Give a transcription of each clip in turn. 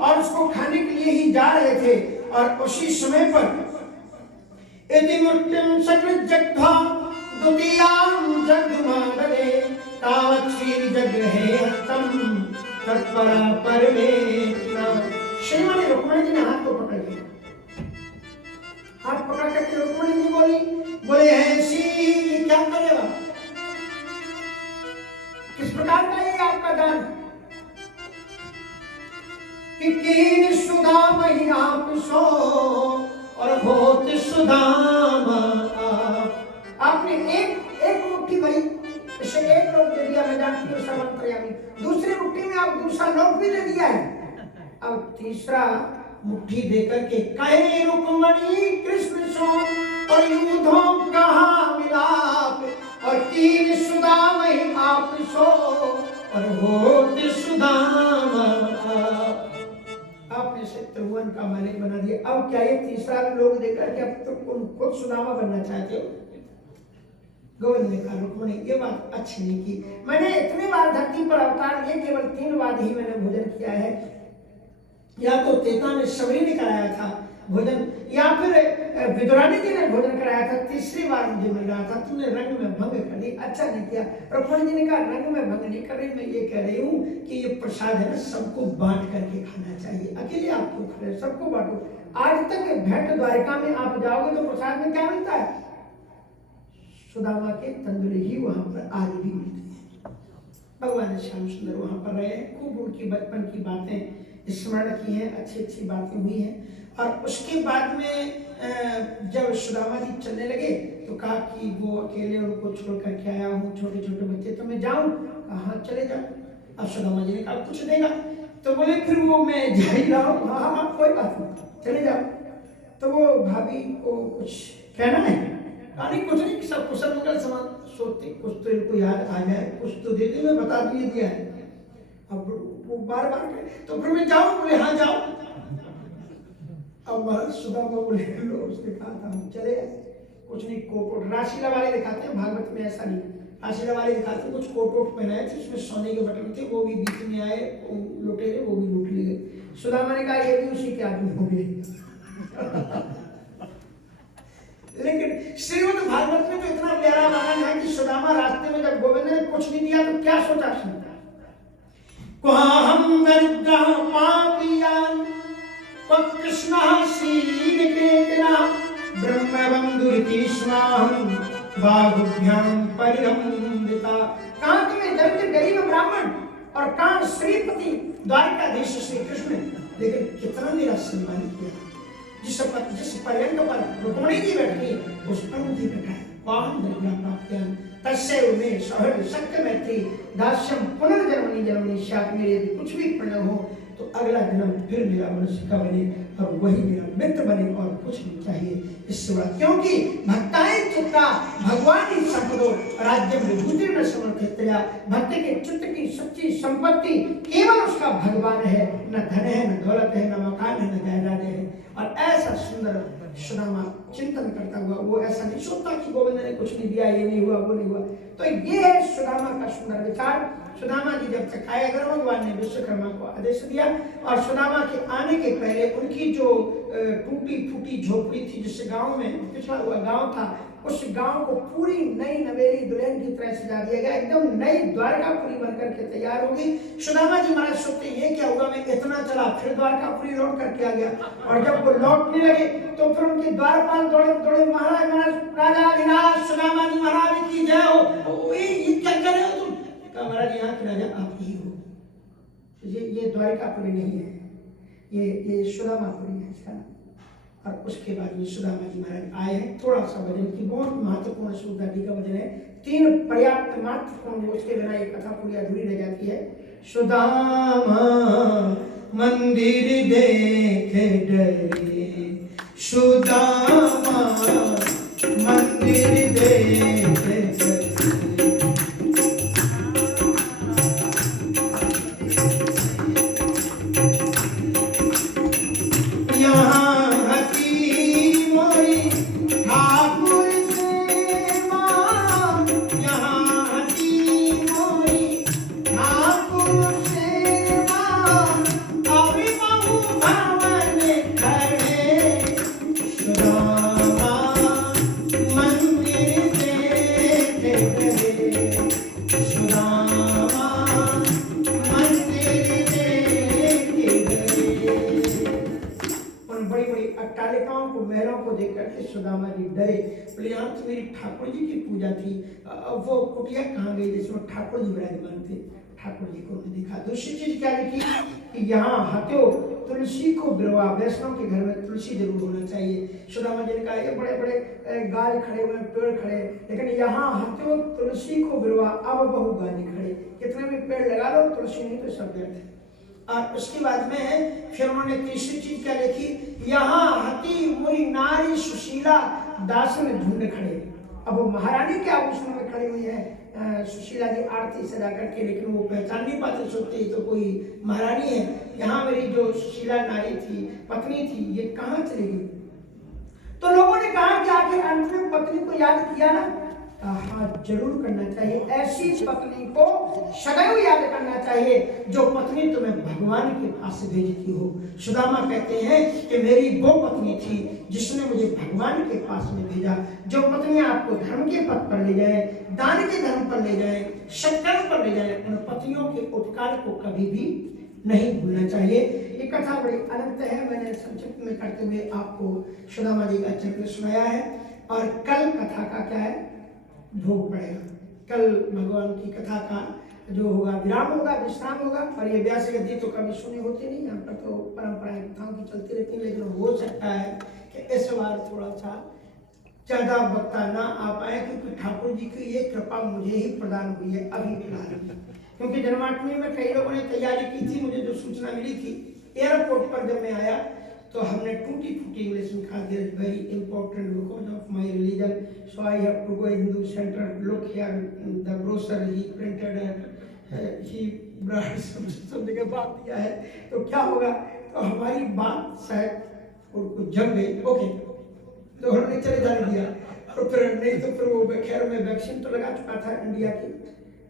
और उसको खाने के लिए ही जा रहे थे। और उसी समय पर यदि मुट्टिम सकृत जग्धा द्वितीयां जग्मागदे तावत् श्रीर्जगृहे हस्तम तत्परा परमेतिना। श्रीमती रुक्मिणी जी ने हाथ को पकड़ लिया। हाथ पकड़ करके रुक्मिणी जी बोले हैं सी क्या करेगा, किस प्रकार का ये आपका दान कि कीन सुदाम ही आप सो और होत सुदाम आपने एक मुट्ठी भाई इसे एक लोग दे दिया, मैं जानती हूँ सर्वंतर्यामी, दूसरी मुट्ठी में आप दूसरा लोग भी दे दिया है, अब तीसरा मुट्ठी देकर के कहे रुक्मणी कृष्ण सो और यूधों कहा मिलाप और तीन सुदाम ही आप सो और होत सुदाम। आपने से त्रिभुवन का मालिक बना दिया, अब क्या ये तीसरा लोग देकर के अब तो खुद सुदामा बनना चाहते हो? गोविंद ने कहा रुक्मिणी ये बात अच्छी नहीं की, मैंने इतनी बार धरती पर अवतार लिए केवल 3 बार ही मैंने भोजन किया है, या तो तेता ने शबरी ने कराया था भोजन या फिर विदुरानी जी ने भोजन कराया था, तीसरी बार मुझे मिल रहा था, तुमने रंग में भंग कर दी, अच्छा नहीं किया। रुक्मिणी जी ने कहा रंग में भंग नहीं कर रही, मैं ये कह रही हूँ कि ये प्रसाद है ना सबको बांट करके खाना चाहिए, अकेले आप क्यों खा रहे, सबको बांटो। आज तक भेंट द्वारिका में आप जाओगे तो प्रसाद में क्या मिलता है? सुदामा के तंदुरी ही वहां पर आज भी मिलती है। भगवान श्याम सुंदर वहां पर रहे, खूब उनकी बचपन की बातें स्मरण की हैं, अच्छी अच्छी बातें हुई हैं। और उसके बाद में जब सुदामा जी चलने लगे तो कहा कि वो अकेले उनको छोड़ करके आया हूँ, छोटे छोटे बच्चे, तो मैं जाऊँ? कहा चले जाओ। अब सुदामा जी ने कहा कुछ देगा, तो बोले फिर वो मैं जा ही रहा हूँ। हाँ कोई बात नहीं चले जाओ। तो वो भाभी को कुछ कहना है? नहीं कुछ नहीं, सब कुशल मंगल समान सोचते, कुछ तो इनको याद आ जाए, कुछ तो दे दे, मैं बता दिया है। अब वो बार बार कहे तो फिर मैं जाऊँ? बोले हाँ जाओ। अब महाराज सुदामा बोले लो, उसने कहा था हम चले, कुछ नहीं कोट राशिला वाले दिखाते हैं, भागवत में ऐसा नहीं, राशिला वाले दिखाते हैं कुछ कोट पहनाए थे, उसमें सोने के बटन थे, वो भी बीच में आए लुटेरे, वो भी लूट लिए। सुदामा ने कहा ये भी उसी के आदमी हो गए। लेकिन श्रीमद् भागवत में तो इतना प्यारा वर्णन है कि सुदामा रास्ते में जब गोविंद ने कुछ नहीं दिया तो क्या सोचा सुनता हम दरिद्रः पापियान् कृष्णः श्रीनिकेतनः ब्रह्मबन्धुरिति स्माहं बाहुभ्यां परिरम्भिता। कहाँ तुम्हें दरिद्र गरीब ब्राह्मण और कहाँ श्रीपति द्वारिकाधीश श्री कृष्ण, लेकिन कितना मेरा सम्मान किया। जिस पर्यंत पर रुक्मिणी जी बैठी उस पर मुझे बैठा है। कौन दरिद्र प्राप्त्यान् तस्यैव मे सौहृद सत्य मैत्री दास्यम पुनर्जन्मनि जन्मनि स्यात्। मेरे यदि कुछ भी प्रणव हो तो अगला जन्म फिर मेरा मनुष्य का बने और वही मेरा मित्र बने और कुछ नहीं चाहिए इससे बड़ा, क्योंकि भक्ताएं चित्ता भगवान ही संपदो राज्य विभूति न समर्थितया। भक्त के चित्त की सच्ची संपत्ति केवल उसका भगवान है, न धन है, न दौलत है, न मकान है, न जायदाद है। और ऐसा सुंदर सुदामा चिंतन करता हुआ वो ऐसा नहीं सोचता कि गोविंद ने कुछ नहीं दिया, ये नहीं हुआ, वो नहीं हुआ। तो ये है सुदामा का सुंदर विचार। सुदामा जी जब तक आए, अगर भगवान ने विश्वकर्मा को आदेश दिया और सुदामा के आने के पहले उनकी जो टूटी फूटी झोपड़ी थी, जिस गांव में पिछड़ा हुआ गांव था, उस गांव को पूरी नई नवेली दुल्हन की तरह सजा दिया गया, एकदम नई द्वारकापुरी बनकर के तैयार हो गई। सुदामा जी महाराज सोचते ये क्या होगा, मैं इतना चला फिर द्वारकापुरी लौट करके आ गया। और जब वो लौटने लगे तो फिर उनके द्वारपाल दौड़े दौड़े महाराज राजा अधिराज सुदामा जी महाराज की जय हो। ये क्या कर रहे हो तुम? कहा महाराज यहाँ के राजा आप ही हो। ये द्वारकापुरी नहीं है, ये सुदामापुरी है इसका। और उसके बाद में सुदामा जी महाराज आए हैं। थोड़ा सा भजन की बहुत महत्वपूर्ण सुदामा का भजन है, 3 पर्याप्त महत्वपूर्ण, उसके बिना एक कथा पूरी अधूरी रह जाती है। सुदामा मंदिर देख डरे, सुदामा मंदिर देख डरे, को महलों को देख करके सुदामा जी डरे। बोले यहाँ तो मेरी ठाकुर जी की पूजा थी, वो कुटिया कहाँ गई जिसमें ठाकुर जी विराजमान थे? ठाकुर जी को उन्होंने देखा। दूसरी चीज क्या लिखी कि यहाँ हत्यो तुलसी को बिरवा, वैष्णव के घर में तुलसी जरूर होना चाहिए। सुदामा जी ने कहा ये बड़े बड़े गाय खड़े हुए, पेड़ खड़े, लेकिन यहाँ हत्यो तुलसी को बिरवा, अब बहु गाली खड़े, कितने भी पेड़ लगा लो तुलसी नहीं तो सब व्यर्थ है। और उसके बाद में फिर उन्होंने तीसरी चीज क्या लिखी, यहाँ हति मुरी नारी सुशीला दासन झुंड खड़े। अब वो महारानी के आभूषण में खड़ी हुई है सुशीला जी आरती सजा करके, लेकिन वो पहचान नहीं पाते, सोचते तो कोई महारानी है। यहाँ मेरी जो सुशीला नारी थी, पत्नी थी, ये कहाँ चली गई? तो लोगों ने कहा कि आखिर अंत में पत्नी को याद किया ना? हाँ, जरूर करना चाहिए। ऐसी पत्नी को सदैव याद करना चाहिए जो पत्नी तुम्हें भगवान के पास भेजती हो। सुदामा कहते हैं कि मेरी वो पत्नी थी जिसने मुझे भगवान के पास में भेजा। जो पत्नी आपको धर्म के पथ पर ले जाए, दान के धर्म पर ले जाए, सत्कर्म पर ले जाए, उन पत्नियों के उपकार को कभी भी नहीं भूलना चाहिए। ये कथा बड़ी अनंत है, मैंने संक्षिप्त में करते हुए आपको सुदामा जी का चरित्र सुनाया है। और कल कथा का क्या है, भोग पड़ेगा। कल भगवान की कथा का जो होगा विराम होगा, विश्राम होगा। और ये व्यास गद्दी तो कभी सुनी होती नहीं, यहाँ पर तो परंपराएं कथाओं की चलती रहती है, लेकिन हो सकता है कि इस बार थोड़ा सा ज्यादा वक्ता ना आ पाए, क्योंकि ठाकुर जी की ये कृपा मुझे ही प्रदान हुई है अभी फिलहाल। क्योंकि जन्माष्टमी में कई लोगों ने तैयारी की थी, मुझे जो सूचना मिली थी एयरपोर्ट पर जब मैं आया तो हमने टूटी फूटी इंग्लिश में लिखा दिया, very important because of my religion so I have to go Hindu centre, look here the brochure he printed at he brand सब जगह बात दिया है। तो क्या होगा, तो हमारी बात शायद उनको जम गई। ओके, तो उन्होंने चले जाने दिया। और फिर नहीं तो फिर वो खैर में वैक्सीन तो लगा चुका था इंडिया की,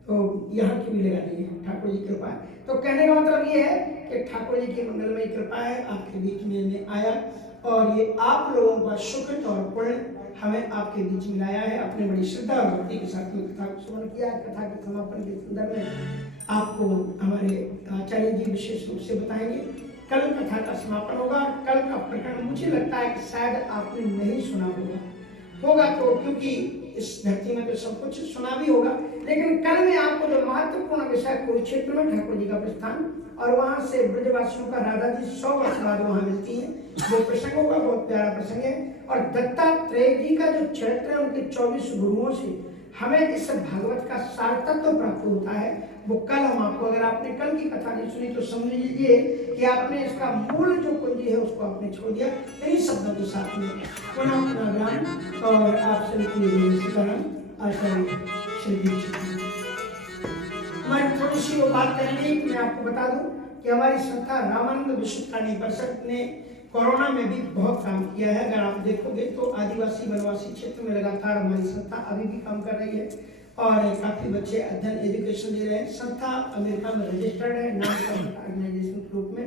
तो यहाँ की भी लगा दी है। ठाकुर जी की कृपा है। तो कहने का मतलब ये है कि ठाकुर जी की मंगलमय कृपा है, आपके बीच में मैं आया और ये आप लोगों का शुक्र और पुण्य हमें आपके बीच में लाया है। अपने बड़ी श्रद्धा और भक्ति के साथ में कथा को श्रवण किया। कथा के समापन के संदर्भ में आपको हमारे आचार्य जी विशेष रूप से बताएंगे। कल कथा का समापन होगा। कल का प्रकरण मुझे लगता है कि शायद आपने नहीं सुना होगा तो, क्योंकि इस धरती में तो सब कुछ सुना भी होगा, लेकिन कल में आपको जो महत्वपूर्ण विषय कुरुक्षेत्र में ठाकुर जी का प्रस्थान और वहां से ब्रजवासियों का राधा जी 100 वर्ष बाद वहां मिलती है, वो प्रसंग होगा। बहुत प्यारा प्रसंग है। और दत्तात्रेय जी का जो चरित्र है, उनके 24 गुरुओं से हमें इस भागवत का सार तत्व प्राप्त होता है। वो कल हम आपको, अगर आपने कल की कथा नहीं सुनी तो समझ लीजिए कि आपने इसका मूल जो कुंजी है उसको आपने छोड़ दिया। इन्हीं शब्दों के साथ में पुनः प्रोग्राम और आप सभी के लिए आचार्य श्री दीक्षित। मैं थोड़ी सी वो बात करेंगे। मैं आपको बता दूं कि हमारी संस्था रामानंद विश्वविद्यालय परिषद ने कोरोना में भी बहुत काम किया है। अगर आप देखोगे तो आदिवासी वनवासी क्षेत्र में लगातार हमारी संस्था अभी भी काम कर रही है और काफी बच्चे अध्ययन एजुकेशन दे रहे हैं। संस्था अमेरिका में रजिस्टर्ड है, नॉन प्रॉफिट ऑर्गेनाइजेशन के रूप में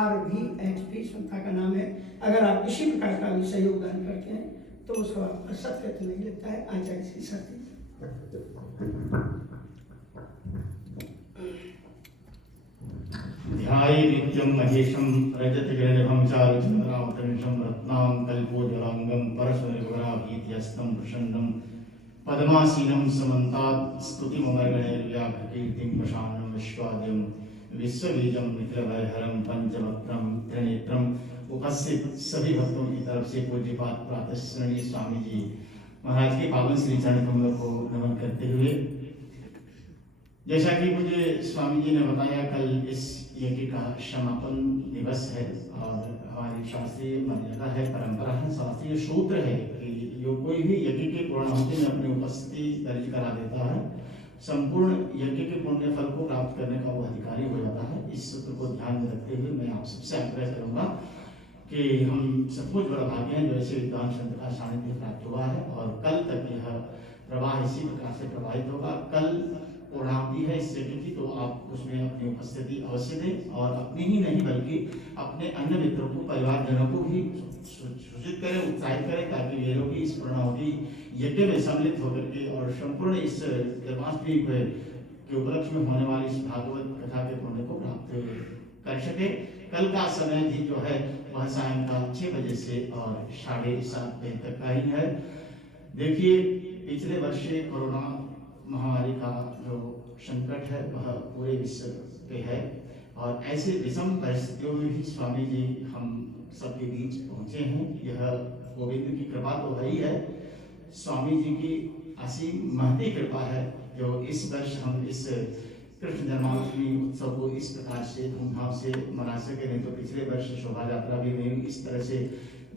RVHP संस्था का नाम है। अगर आप किसी प्रकार का भी सहयोग दान करते हैं तो उसको सत्य तो नहीं लगता है। आचार्य श्री सत्य ध्याये नित्यं महेशं रजतगणनिभं चारुचन्द्रावतंशं रत्नां कल्पोज्ज्वलांगं परशुनिर्वराभीत्यस्तं प्रसन्नं पद्मासीनं समन्तात् स्तुतिममर्गणैर्व्याघ्रकीर्तिं प्रशानं विश्वाद्यं विश्वबीजं मित्रभयहरं पंचवक्त्रं त्रिनेत्रम्। उपस्थित सभी भक्तों की तरफ से पूज्यपाद प्रातः श्रेणी स्वामी जी महाराज के पावन श्री चरण कमलों को नमन करते हुए, जैसा कि मुझे स्वामी जी ने बताया, कल इस यज्ञ का समापन दिवस है और हमारी शास्त्रीय मर्यादा है, परंपरा है, शास्त्रीय सूत्र है कि जो कोई भी यज्ञ की पूर्णाहुति में अपनी उपस्थिति दर्ज करा देता है, संपूर्ण यज्ञ के पुण्य फल को प्राप्त करने का वो अधिकारी हो जाता है। इस सूत्र को ध्यान में रखते हुए मैं आप सबसे आग्रह करूंगा कि हम सचमुच बड़ा भाग्य हैं जो ऐसे विद्वान संत का सानिध्य प्राप्त हुआ है और कल तक यह प्रवाह इसी प्रकार से प्रभावित होगा। कल पूर्णाहुति है इस यज्ञ की, तो आप उसमें अपनी उपस्थिति अवश्य दें और अपनी ही नहीं बल्कि अपने अन्य मित्रों को, परिवारजनों को भी सूचित करें, उत्साहित करें, ताकि वे लोग इस पूर्णाहुति यज्ञ में सम्मिलित होकर के और संपूर्ण इस जन्माष्टमी के उपलक्ष्य में होने वाली इस भागवत कथा के पुण्य को प्राप्त कर सके। कल का समय भी जो है वह सायंकाल 6 बजे से और 7:30 बजे तक का ही है। देखिए, पिछले वर्ष कोरोना महामारी का जो संकट है वह पूरे विश्व पे है, और ऐसे विषम परिस्थितियों में भी स्वामी जी हम सबके बीच पहुंचे हैं। यह गोविंद की कृपा तो है ही है, स्वामी जी की असीम महती कृपा है जो इस वर्ष हम इस कृष्ण जन्माष्टमी उत्सव को इस प्रकार से धूमधाम से मना सके। नहीं तो पिछले वर्ष शोभा यात्रा भी नहीं, इस तरह से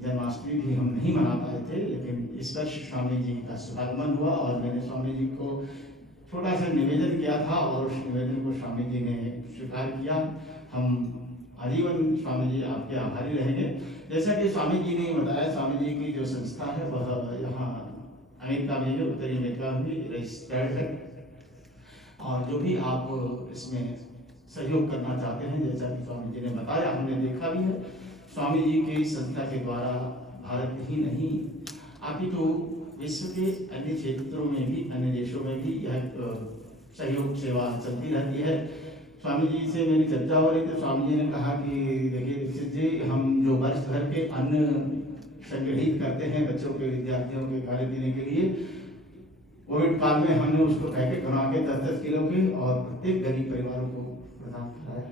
जन्माष्टमी भी हम नहीं मना पाए थे, लेकिन इस वर्ष स्वामी जी का शुभागमन हुआ और मैंने स्वामी जी को छोटा सा निवेदन किया था और उस निवेदन को स्वामी जी ने स्वीकार किया। हम आजीवन स्वामी जी आपके आभारी रहेंगे। जैसा कि स्वामी जी ने बताया, स्वामी जी की जो संस्था है वह यहाँ अमेरिका में है, उत्तरी अमेरिका में रजिस्टर्ड है, और जो भी आप इसमें सहयोग करना चाहते हैं, जैसा कि स्वामी जी ने बताया, हमने देखा भी है, स्वामी जी की संस्था के द्वारा भारत ही नहीं अपितु विश्व के अन्य क्षेत्रों में भी, अन्य देशों में भी यह सहयोग सेवा चलती रहती है। स्वामी जी से मेरी चर्चा हो रही थी, स्वामी जी ने कहा कि देखिए दीक्षित जी, हम जो वर्ष भर के अन्न संग्रहित करते हैं बच्चों के, विद्यार्थियों के खाने पीने के लिए, कोविड काल में हमने उसको पैकेट बना के 10-10 किलो के और प्रत्येक गरीब परिवारों को प्रदान कराया।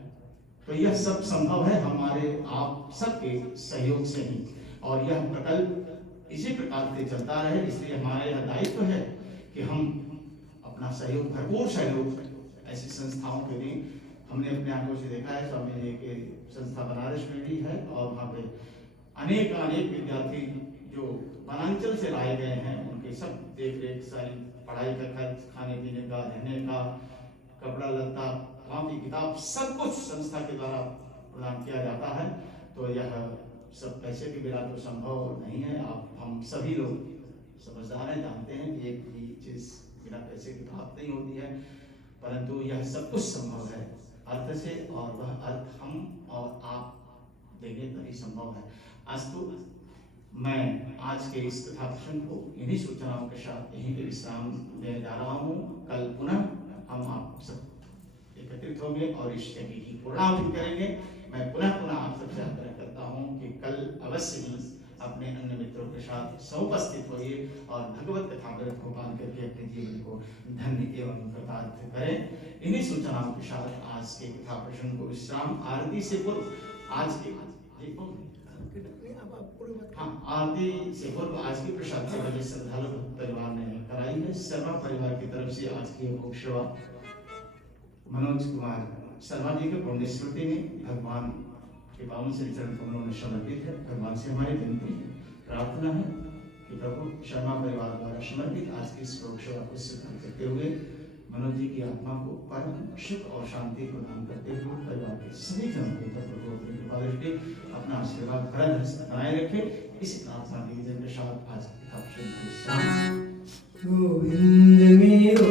तो यह सब संभव है हमारे आप सबके सहयोग से ही, और यह प्रकल्प इसी प्रकार से चलता रहे। इसलिए हमारा यह दायित्व है कि हम अपना सहयोग, भरपूर सहयोग ऐसी संस्थाओं के लिए, हमने अपने आंखों से देखा है, स्वामी जी के संस्था बनारस में भी है और वहाँ पे अनेक विद्यार्थी जो वनांचल से लाए गए हैं, उनके सब देख रेख, सारी पढ़ाई का खर्च, खाने पीने का, रहने का, कपड़ा लत्ता, कॉपी किताब, सब कुछ संस्था के द्वारा प्रदान किया जाता है। तो यह सब पैसे के बिना तो संभव नहीं है। आप हम सभी लोग समझदार हैं, जानते हैं कि एक भी चीज बिना पैसे की प्राप्त नहीं होती है, परंतु यह सब कुछ संभव है अर्थ से, और वह अर्थ हम और आप देंगे तभी संभव है। आज तो मैं आज के इस कथा प्रसंग को इन्हीं सूचनाओं के साथ यहीं पे विश्राम देने जा रहा हूँ। कल पुनः हम आप सब एकत्रित होंगे और इस यज्ञ की पूर्णाहुति करेंगे। मैं पुनः आप सबसे आग्रह करता हूँ कि कल अवश्य ही अपने अन्य मित्रों के साथ समुपस्थित होइए और भगवत कथामृत को पान करके अपने जीवन को धन्य एवं कृतार्थ करें। इन्हीं सूचनाओं के साथ आज के कथा प्रसंग को विश्राम आरती से पूर्व आज के आरती से पूर्व आज की प्रसाद सेवा जिस श्रद्धालु परिवार ने कराई है, शर्मा परिवार की तरफ से आज की भोग सेवा मनोज कुमार शर्मा जी के पुण्य स्मृति में भगवान के पावन श्री चरण कमलों में समर्पित है। भगवान से हमारी विनती प्रार्थना है कि प्रभु शर्मा परिवार द्वारा समर्पित आज की इस भोग सेवा को स्वीकार करते हुए मनोज जी की आत्मा को परम सुख और शांति प्रदान करते हुए परिवार के सभी जनों के प्रभु अपनी कृपा दृष्टि अपना आशीर्वाद बनाए रखे। इस प्रार्थना निवेदन के साथ आज की गोविंद मेरो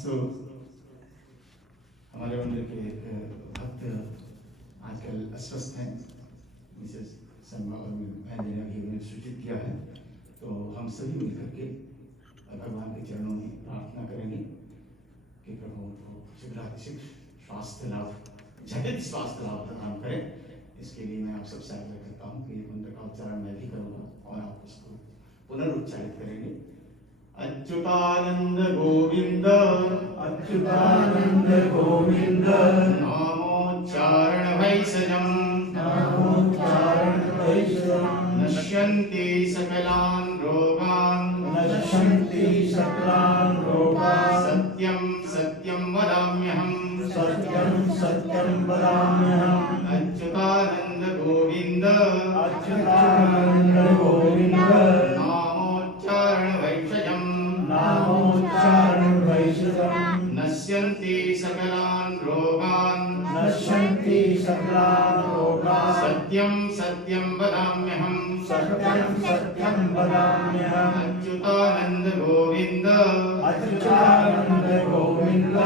तो हमारे मंदिर के एक भक्त आजकल अस्वस्थ हैं, मिसेस शर्मा और मैंने अभी उन्हें सूचित किया है, तो हम सभी मिलकर के भगवान के चरणों में प्रार्थना करेंगे कि प्रभु उनको शीघ्रातिशीघ्र स्वास्थ्य लाभ, झटित स्वास्थ्य लाभ प्रदान करें। इसके लिए मैं आप सबसे आग्रह करता हूँ कि ये मंत्र का उच्चारण मैं भी करूँगा और आप उसको पुनरुच्चारित करेंगे। अच्युतानंद गोविंद अच्युतानंद गोविंद नामोच्चारण भैषजम् नामोच्चारण वैषयम् नश्यन्ति सकलान् रोगान् नश्यन्ति सकलान् रोगान् सत्यं सत्यं वदाम्यहम् सत्यं सत्यं वदाम्यहम् अच्युतानंद गोविंद अच्युतानंद गोविंद नामोच्चारण भैषजम् नामोच्चारण वैषयम् नश्यन्ति सकलान् रोगान् नश्यन्ति सकलान् रोगान् सत्यं सत्यं वदाम्यहम् सत्यं सत्यं वदाम्यहम् अच्युतानंद गोविंद अच्युतानंद गोविंद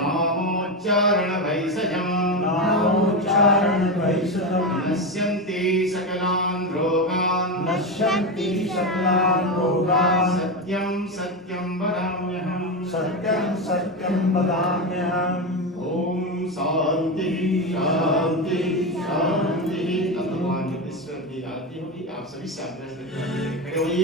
नामोच्चारण भैषजम् नामोच्चारण वैषयम् नश्यन्ति सकलान् रोगान् नश्यन्ति सकलान् रोगान् सत्यं सत्यं वदाम्यहम् सत्यं सत्यं वदाम्यहम् ओम शांति शांति शांति। अब भगवान के ईश्वर की आरती होगी। आप सभी से आग्रह करते हैं खड़े होइए।